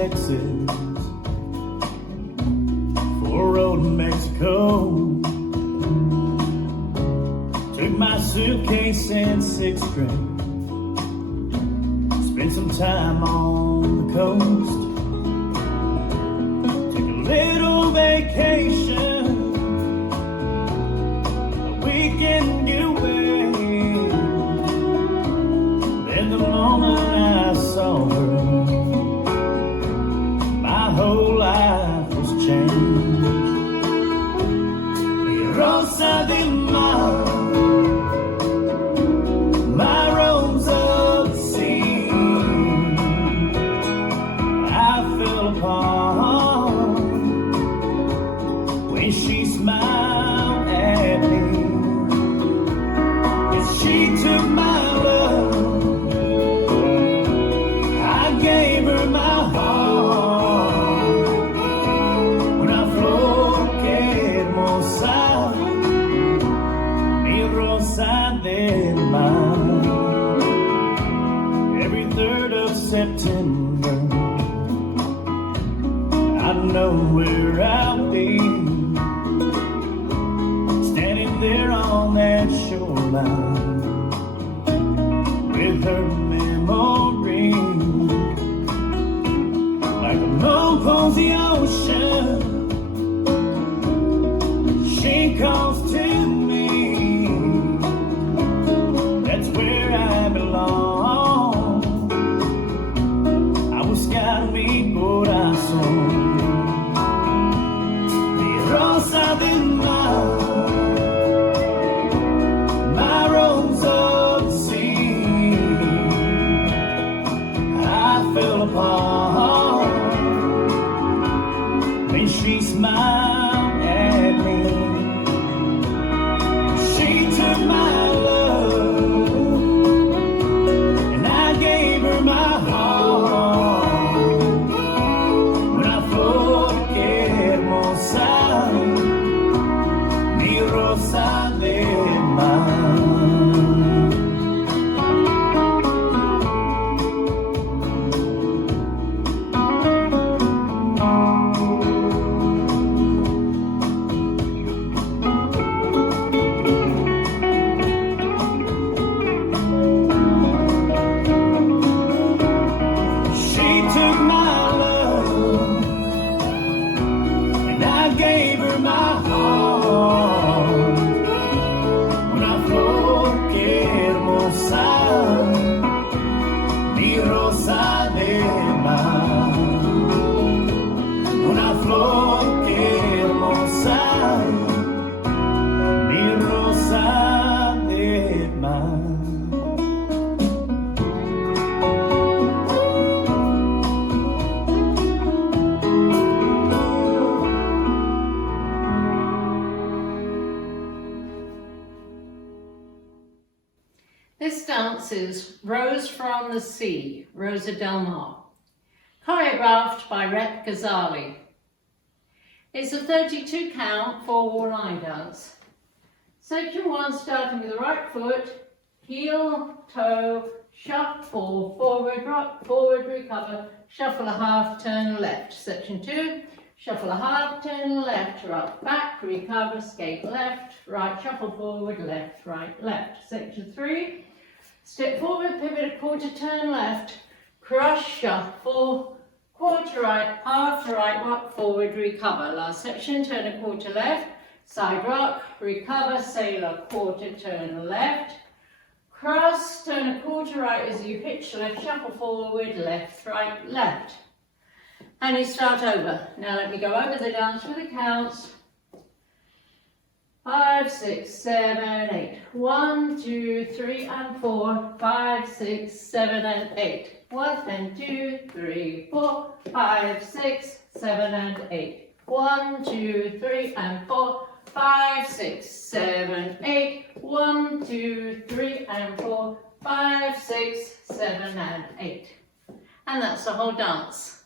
Texas for a road in Mexico. Took my suitcase in 6th grade, spent some time on the coast, took a little vacation, a weekend getaway. Then the moment I saw her, my whole life was changed. Rosa del Mar, my Rosa of the sea. I fell apart when she smiled at me. Yes, she took my love, I gave her my heart. When I float que hermosa, mi Rosa del Mar. Every 3rd of September, I know where I'll be, standing there on that shoreline with her memory, like a moon pulls the ocean. She calls to me, that's where I belong. I buscar mi corazón, mi Rosa del Mar, my Rosa of the sea. I fell apart when she smiled at me. She took my love and I gave her my heart. When I float que hermosa, mi Rosa del Mar. She took my love and I gave her my heart. When I float que hermosa, mi Rosa del Mar. When I float que hermosa, mi Rosa del Mar. This dance is Rose from the Sea, Rosa del Mar, choreographed by Rep Ghazali. It's a 32 count 4-wall line dance. Section 1 starting with the right foot, heel, toe, shuffle, forward, rock, forward, recover, shuffle a half, turn left. Section 2, shuffle a half, turn left, rock, back, recover, skate left, right, shuffle forward, left, right, left. Section 3, step forward, pivot a quarter, turn left, cross, shuffle, quarter right, half to right, rock forward, recover. Last section, turn a quarter left, side rock, recover, sailor, quarter, turn left, cross, turn a quarter right as you hitch left, shuffle forward, left, right, left. And you start over. Now let me go over the dance with the counts. 5, 6, 7, 8. 1, 2, 3, and 4. 5, 6, 7, and 8. 1 and 2, 3, 4. 5, 6, 7, and 8. 1, 2, 3, and 4. 5, 6, 7, 8. 1, 2, 3, and 4. 5, 6, 7, and 8. And that's the whole dance.